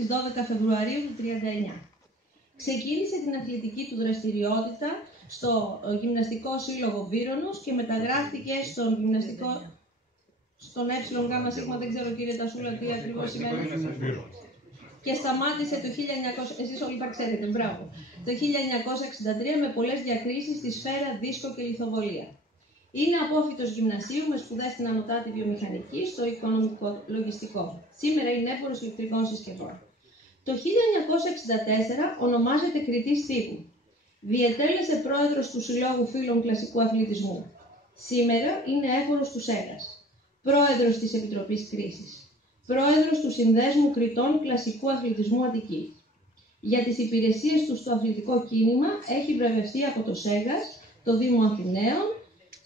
στις 12 Φεβρουαρίου του 1939. Ξεκίνησε την αθλητική του δραστηριότητα στο Γυμναστικό Σύλλογο Βύρονος και μεταγράφηκε στον ΕΓ Σίγμα, δεν ξέρω κύριε Τασούλα τι ακριβώς σημαίνει. Και σταμάτησε το 1900, εσείς όλοι τα ξέρετε, μπράβο, το 1963 με πολλές διακρίσεις στη σφαίρα, δίσκο και λιθοβολία. Είναι απόφοιτος γυμνασίου με σπουδές στην Ανωτάτη Βιομηχανική στο Οικονομικό Λογιστικό. Σήμερα είναι έμπορος ηλεκτρικών συσκευών. Το 1964 ονομάζεται κριτής τύπου. Διετέλεσε πρόεδρος του Συλλόγου Φίλων Κλασικού Αθλητισμού. Σήμερα είναι έφορος του ΣΕΓΑΣ. Πρόεδρος της Επιτροπής Κρίσης. Πρόεδρος του Συνδέσμου Κριτών Κλασικού Αθλητισμού Αττικής. Για τις υπηρεσίες του στο αθλητικό κίνημα έχει βραβευτεί από το ΣΕΓΑΣ, το Δήμο Αθηναίων,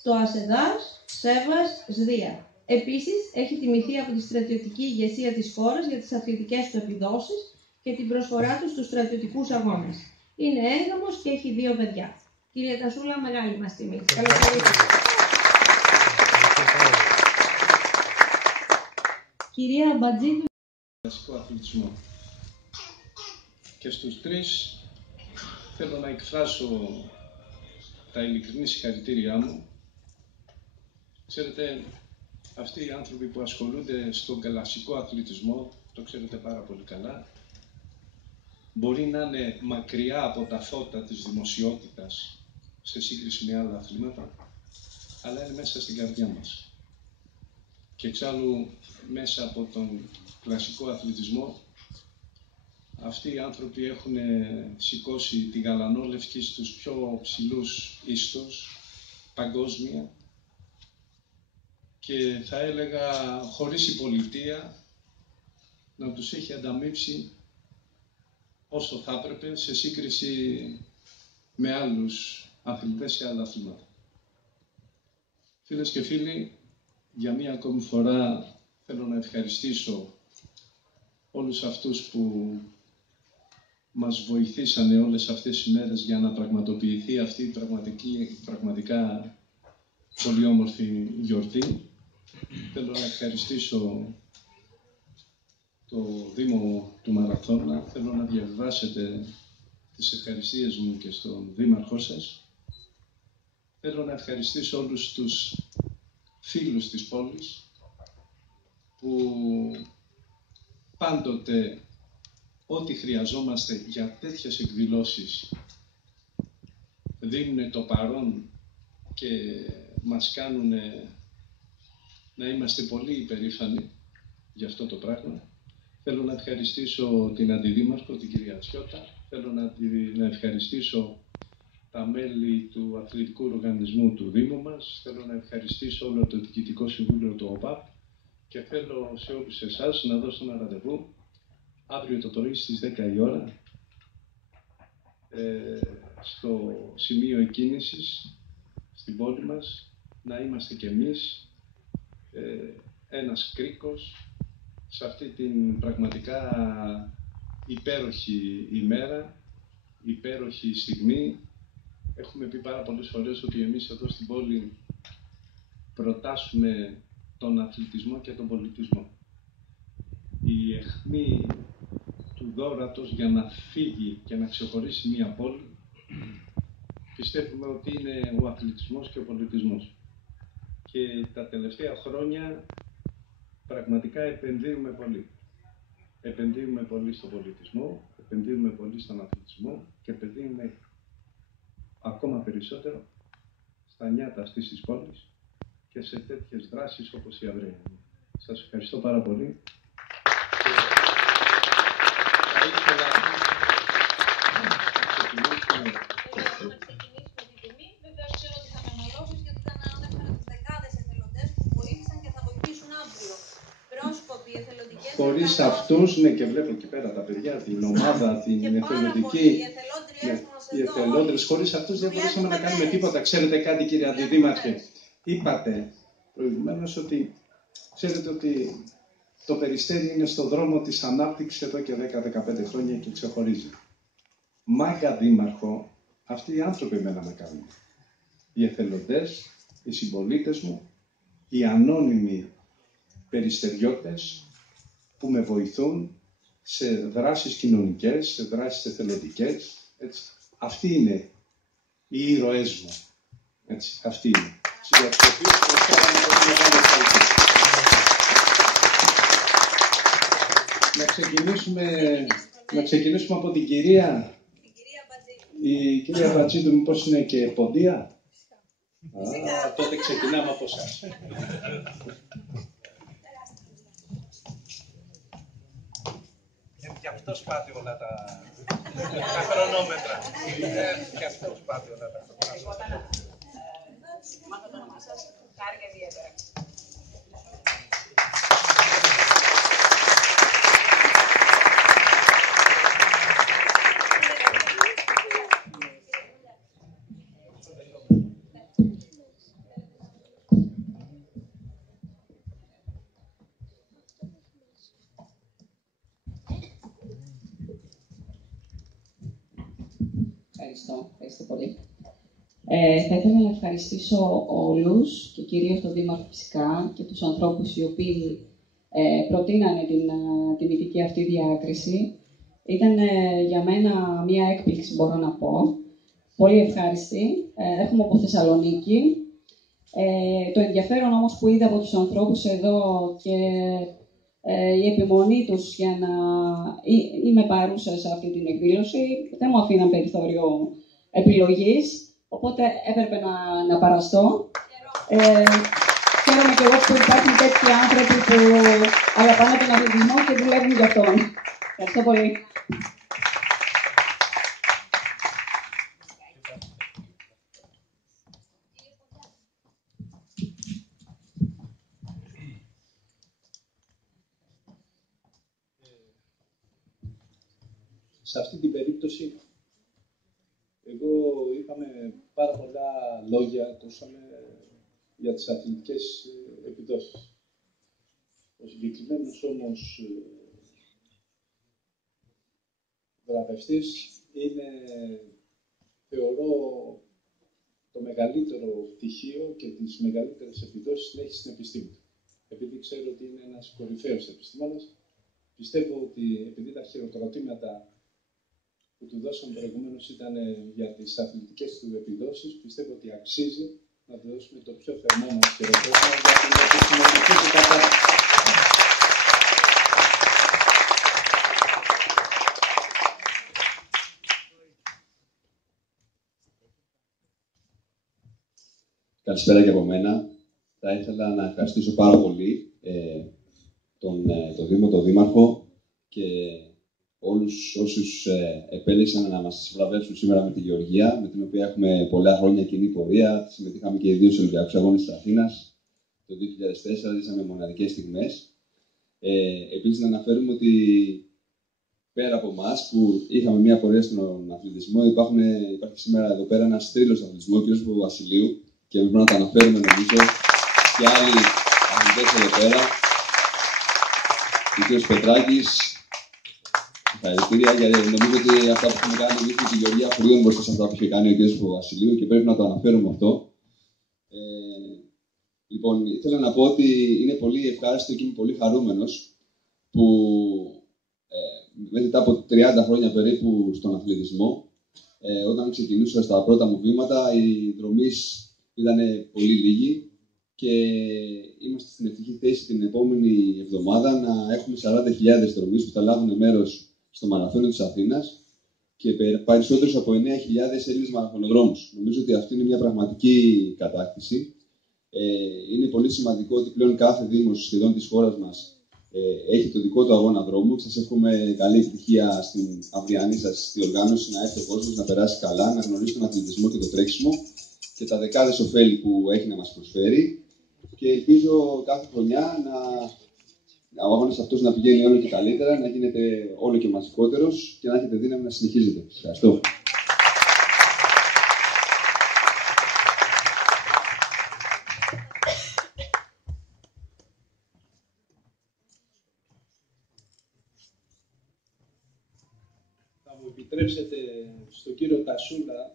το ΑΣΕΔΑΣ, ΣΕΒΑΣ, ΣΔΙΑ. Επίσης, έχει τιμηθεί από τη στρατιωτική ηγεσία της χώρας για τις αθλητικές του επιδόσεις και την προσφορά του στους στρατιωτικούς αγώνες. Είναι έγγαμος και έχει 2 παιδιά. Κύριε Τασούλα, μεγάλη μας τιμή. Καλώς ήρθατε. Κυρία Μπατζίδου. Κλασικό αθλητισμό. Και στους 3 θέλω να εκφράσω τα ειλικρινή συγχαρητήριά μου. Ξέρετε, αυτοί οι άνθρωποι που ασχολούνται στον κλασικό αθλητισμό, το ξέρετε πάρα πολύ καλά, μπορεί να είναι μακριά από τα φώτα της δημοσιότητας σε σύγκριση με άλλα αθλήματα, αλλά είναι μέσα στην καρδιά μας. Και εξάλλου μέσα από τον κλασικό αθλητισμό αυτοί οι άνθρωποι έχουν σηκώσει τη γαλανόλευκη στους πιο ψηλούς ίστους παγκόσμια και θα έλεγα χωρίς η πολιτεία να τους έχει ανταμείψει όσο θα έπρεπε σε σύγκριση με άλλους αθλητές σε άλλα αθλήματα. Φίλες και φίλοι, για μία ακόμη φορά θέλω να ευχαριστήσω όλους αυτούς που μας βοηθήσανε όλες αυτές τις μέρες για να πραγματοποιηθεί αυτή η πραγματικά πολύ όμορφη γιορτή. Θέλω να ευχαριστήσω το Δήμο του Μαραθώνα. Θέλω να διαβιβάσετε τις ευχαριστίες μου και στον Δήμαρχό σας. Θέλω να ευχαριστήσω όλους τους φίλους της πόλης που πάντοτε ό,τι χρειαζόμαστε για τέτοιες εκδηλώσεις δίνουν το παρόν και μας κάνουν να είμαστε πολύ υπερήφανοι για αυτό το πράγμα. Θέλω να ευχαριστήσω την Αντιδήμαρχο, την κυρία Τσιώτα. Θέλω να ευχαριστήσω τα μέλη του αθλητικού οργανισμού του Δήμου μας. Θέλω να ευχαριστήσω όλο το Διοικητικό Συμβούλιο του ΟΠΑΠ και θέλω σε όλους εσάς να δώσω ένα ραντεβού αύριο το πρωί στις 10 η ώρα στο σημείο εκκίνησης στην πόλη μας, να είμαστε κι εμείς ένας κρίκος σε αυτή την πραγματικά υπέροχη ημέρα, υπέροχη στιγμή. Έχουμε πει πάρα πολλές φορές ότι εμείς εδώ στην πόλη προτάσουμε τον αθλητισμό και τον πολιτισμό. Η αιχμή του δώρατος για να φύγει και να ξεχωρίσει μία πόλη, πιστεύουμε ότι είναι ο αθλητισμός και ο πολιτισμός. Και τα τελευταία χρόνια πραγματικά επενδύουμε πολύ. Επενδύουμε πολύ στον πολιτισμό, επενδύουμε πολύ στον αθλητισμό και επενδύουμε ακόμα περισσότερο στα νιάτα αυτής της πόλης και σε τέτοιες δράσεις όπως η Αυραία. Σας ευχαριστώ πάρα πολύ. Θα ήθελα να ξεκινήσουμε τη τιμή. Βεβαίως ξέρω ότι θα με ομολόγεις γιατί ήταν ανέφερα τις δεκάδες εθελοντές που βοήθησαν και θα βοηθήσουν αύριο. Πρόσκοποι, εθελοντικές. Χωρίς αυτούς, ναι, και βλέπω εκεί πέρα τα παιδιά, την ομάδα, την εθελοντική. Οι εθελόντρες, χωρίς αυτούς δεν μπορούσαμε να κάνουμε τίποτα. Ξέρετε κάτι, κύριε Αντιδήμαρχε, είπατε προηγουμένως ότι ξέρετε ότι το Περιστέρι είναι στο δρόμο της ανάπτυξης εδώ και 10-15 χρόνια και ξεχωρίζει. Μάγκα δήμαρχο, αυτοί οι άνθρωποι εμένα με κάνουν. Οι εθελοντές, οι συμπολίτες μου, οι ανώνυμοι περιστεριώτες που με βοηθούν σε δράσεις κοινωνικές, σε δράσεις εθελοντικές. Έτσι. Αυτοί είναι οι ήρωές μου. Έτσι. Αυτοί είναι. Να ξεκινήσουμε από την κυρία. Η κυρία Μπατζίδου μήπως είναι και ποντία. Τότε ξεκινάμε από εσάς. Γι' αυτό σπάτε όλα τα χρονόμετρα. Γι' αυτό σπάτε όλα τα χρονόμετρα. Μάθω το όνομά σας, χάρηκα ιδιαίτερα. Ευχαριστώ πολύ. Θα ήθελα να ευχαριστήσω όλους και κυρίως τον Δήμαρχο φυσικά και τους ανθρώπους οι οποίοι προτείνανε την τιμητική αυτή διάκριση. Ήταν για μένα μία έκπληξη, μπορώ να πω. Πολύ ευχάριστη. Έρχομαι από Θεσσαλονίκη. Το ενδιαφέρον όμως που είδα από τους ανθρώπους εδώ και η επιμονή τους για να είμαι παρούσα σε αυτή την εκδήλωση δεν μου αφήναν περιθώριο επιλογής, οπότε έπρεπε να παραστώ. Χαίρομαι και εγώ που υπάρχουν τέτοιοι άνθρωποι που αγαπάνε τον αθλητισμό και δουλεύουν για αυτόν. Ευχαριστώ πολύ. Σε αυτή την περίπτωση, εγώ είχαμε πάρα πολλά λόγια, ακούσαμε για τις αθλητικές επιδόσεις. Ο συγκεκριμένος όμως βραβευτής είναι, θεωρώ, το μεγαλύτερο πτυχίο και τις μεγαλύτερες επιδόσεις που έχει στην επιστήμη. Επειδή ξέρω ότι είναι ένας κορυφαίος επιστήμονας, πιστεύω ότι επειδή τα χειροκροτήματα που του δώσαμε προηγουμένως ήταν για τις αθλητικές του επιδόσεις, πιστεύω ότι αξίζει να του δώσουμε το πιο θερμό μας χειροκρότημα για την επιστημονική του κατάσταση. Καλησπέρα και από μένα. Θα ήθελα να ευχαριστήσω πάρα πολύ τον Δήμο, τον Δήμαρχο και όλους όσους επέλεξαν να μας βραβεύσουν σήμερα με τη Γεωργία, με την οποία έχουμε πολλά χρόνια κοινή πορεία. Συμμετείχαμε και οι δύο στους Ολυμπιακούς Αγώνες της Αθήνας. Το 2004 ζήσαμε μοναδικές στιγμές. Επίσης, να αναφέρουμε ότι πέρα από εμάς που είχαμε μια πορεία στον αθλητισμό, υπάρχει σήμερα εδώ πέρα ένας θρύλος στον αθλητισμό, ο κ. Βασιλείου, και πρέπει να το αναφέρουμε νομίζω και άλλοι αθλητές εδώ πέρα. Ο κ. Πετράκης. Ευχαριστήρια, γιατί νομίζω ότι αυτά που έχουμε κάνει εμείς με τη Γεωργία χωρίων μπροστά σε αυτά που είχε κάνει ο κ. Βασιλείου και πρέπει να το αναφέρουμε αυτό. Λοιπόν, ήθελα να πω ότι είναι πολύ ευχάριστο και είμαι πολύ χαρούμενος που μετά από 30 χρόνια περίπου στον αθλητισμό, όταν ξεκινούσα στα πρώτα μου βήματα, οι δρομείς ήταν πολύ λίγοι και είμαστε στην ευτυχή θέση την επόμενη εβδομάδα να έχουμε 40.000 δρομείς που θα λάβουν μέρος στο Μαραθώνιο της Αθήνας και περισσότερους από 9.000 Έλληνες μαραθωνοδρόμους. Νομίζω ότι αυτή είναι μια πραγματική κατάκτηση. Είναι πολύ σημαντικό ότι πλέον κάθε δήμος σχεδόν της χώρας μας έχει το δικό του αγώνα δρόμου. Σας εύχομαι καλή επιτυχία στην αυριανή σας διοργάνωση, να έρθει ο κόσμος, να περάσει καλά, να γνωρίσει τον αθλητισμό και το τρέξιμο και τα δεκάδες ωφέλη που έχει να μας προσφέρει. Και ελπίζω κάθε χρονιά ο αγώνας αυτός να πηγαίνει όλο και καλύτερα, να γίνεται όλο και μαζικότερος και να έχετε δύναμη να συνεχίζετε. Ευχαριστώ. Θα μου επιτρέψετε στον κύριο Τασούλα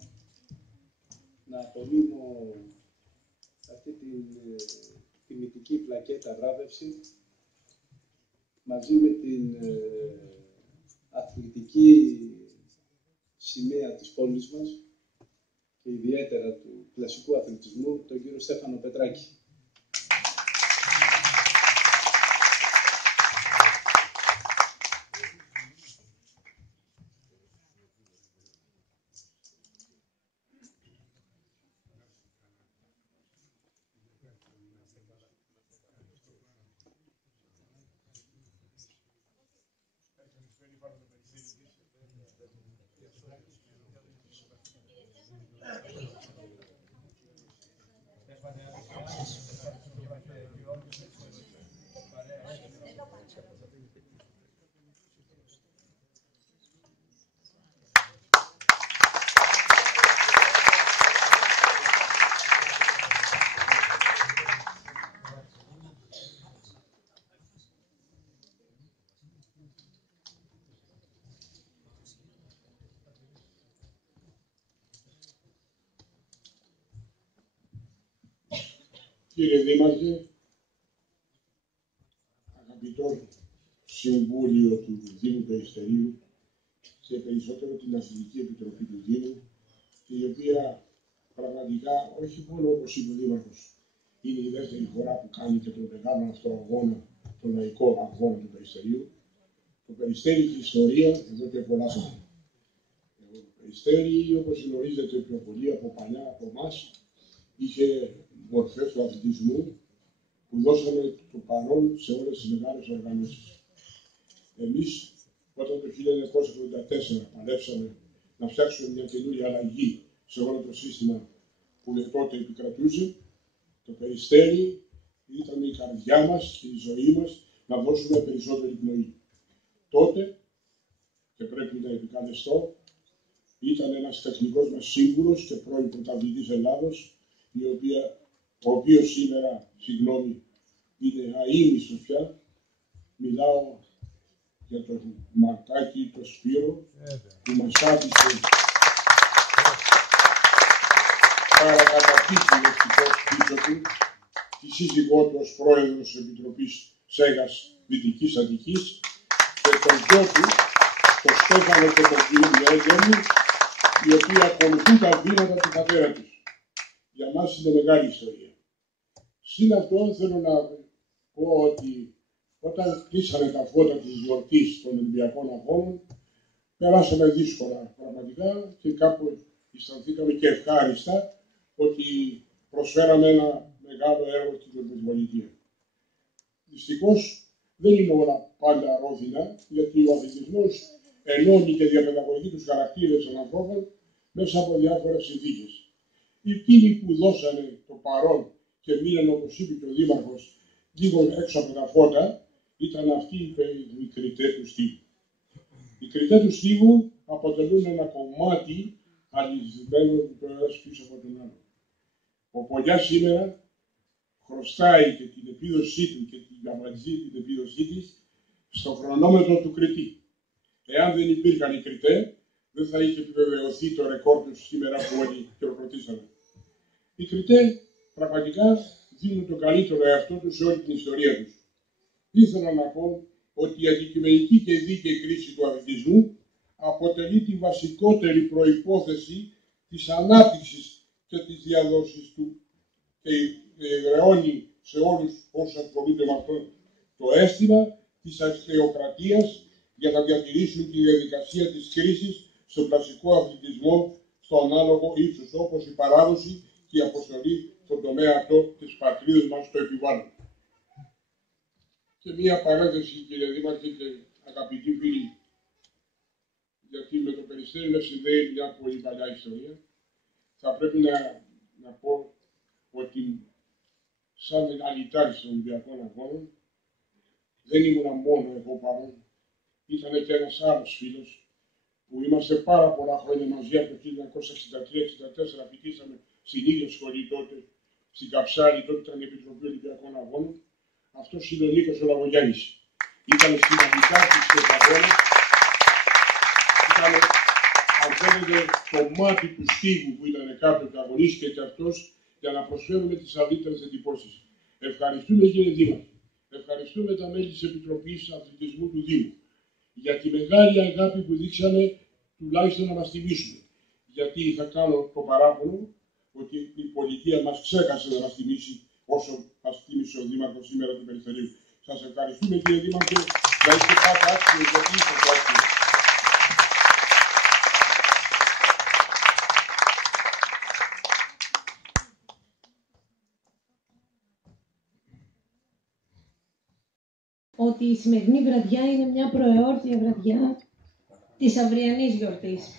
να απολύμω αυτή την τιμητική πλακέτα βράβευση μαζί με την εθνική σημαία της πόλης μας και ιδιαίτερα του κλασικού αθλητισμού, τον κύριο Στέφανο Πετράκη. Κύριε Δήμαρχε, αγαπητό Συμβούλιο του Δήμου Περιστερίου και περισσότερο την Αθλητική Επιτροπή του Δήμου, η οποία πραγματικά, όχι μόνο όπως είπε ο Δήμαρχος, είναι η δεύτερη φορά που κάνει και τον μεγάλο αυτό αγώνα, τον λαϊκό αγώνα του Περιστερίου. Το Περιστέρι έχει ιστορία εδώ και πολλά χρόνια. Το Περιστέρι, όπως γνωρίζετε πιο πολύ από παλιά από εμάς, είχε μορφές του αθλητισμού που δώσανε το παρόν σε όλες τις μεγάλες οργανώσεις. Εμείς, όταν το 1984 παλέψαμε να φτιάξουμε μια καινούργια αλλαγή σε όλο το σύστημα που τότε επικρατούσε, το Περιστέρι ήταν η καρδιά μας και η ζωή μας να δώσουμε περισσότερη πνοή. Τότε, και πρέπει να επικαλεστώ, ήταν ένας τεχνικός μας σύμβουλος και πρώην πρωταθλητής Ελλάδος, ο οποίος σήμερα, είναι αείμνηστος πια. Μιλάω για τον Μαρτάκη, τον Σπύρο, που μας άφησε παρακαταθήκη ευτυχώς πίσω του, τη σύζυγό του ως πρόεδρος της Επιτροπής Σέγας Δυτικής Αττικής και τον γιο του, τον Στέφανο και τον κύριο Διέγγελη, οι οποίοι ακολουθούν τα βήματα του πατέρα τους. Για μας είναι μεγάλη ιστορία. Συν αυτό θέλω να πω ότι όταν κλείσανε τα φώτα της γιορτής των Ολυμπιακών Αγώνων, περάσαμε δύσκολα πραγματικά και κάπου αισθανθήκαμε και ευχάριστα ότι προσφέραμε ένα μεγάλο έργο στην Κοσμοπολιτεία. Δυστυχώς δεν είναι όλα πάντα ρόδινα, γιατί ο αθλητισμός ενώνει και διαπαιδαγωγεί τους χαρακτήρες των ανθρώπων μέσα από διάφορες συνθήκες. Εκείνοι που δώσανε το παρόν και μείναν, όπως είπε και ο Δήμαρχος, λίγο έξω από τα φώτα, ήταν αυτοί οι κριτές του στίβου. Οι κριτές του στίβου αποτελούν ένα κομμάτι αλυσμένο το ένας πίσω από τον άλλο. Ο Πολιάς σήμερα χρωστάει και την επίδοσή του και την γαμματζή την επίδοσή της στο χρονόμετρο του κριτή. Εάν δεν υπήρχαν οι κριτές, δεν θα είχε επιβεβαιωθεί το ρεκόρ του σήμερα που όλοι χειροκροτήσαμε. Οι κριτές πραγματικά δίνουν το καλύτερο εαυτό τους σε όλη την ιστορία τους. Ήθελα να πω ότι η αντικειμενική και δίκαιη κρίση του αθλητισμού αποτελεί τη βασικότερη προϋπόθεση της ανάπτυξης και της διαδόσης του και εδραιώνει σε όλους όσους ασχολούνται με αυτό το αίσθημα της αξιοκρατίας για να διατηρήσουν τη διαδικασία της κρίσης στον κλασικό αθλητισμό στο ανάλογο ύψος, όπως η παράδοση και η αποστολή στον τομέα αυτό της πατρίδας μας στο επιβάλλον. Και μία παρένθεση, κύριε Δήμαρχε και αγαπητοί φίλοι, γιατί με το Περιστέρι με συνδέει μια πολύ παλιά ιστορία. Θα πρέπει να πω ότι σαν αλυτάρης των Ολυμπιακών Αγώνων δεν ήμουνα μόνο εγώ παρόν. Ήταν και ένας άλλος φίλος που είμαστε πάρα πολλά χρόνια μαζί από το 1963-64, φοιτήσαμε στην ίδια σχολή τότε, στην Καψάλη, τότε ήταν η Επιτροπή Ολυμπιακών Αγώνων. Αυτός είναι ο Νίκος ο Λαγογιάννης. Ήταν στην Αλυτάρης στους αγώνες. Ήταν, αν θέλετε, το μάτι του στίβου που ήταν κάτω και αγωνίστηκε και αυτός για να προσφέρουμε τις καλύτερες εντυπώσεις. Ευχαριστούμε, κύριε Δήμαρχε. Ευχαριστούμε τα μέλη της Επιτροπής Αθλητισμού του Δήμου, για τη μεγάλη αγάπη που δείξανε τουλάχιστον να μας τιμήσουν. Γιατί θα κάνω το παράπονο ότι η πολιτεία μας ξέχασε να μας τιμήσει όσο μας τίμησε ο Δήμαρχος σήμερα του Περιφερείου. Σας ευχαριστούμε κύριε Δήμαρχε, να είστε πάντα άξιος γιατί είσαστε άξιος. Ότι η σημερινή βραδιά είναι μια προεόρτια βραδιά της αυριανής γιορτής.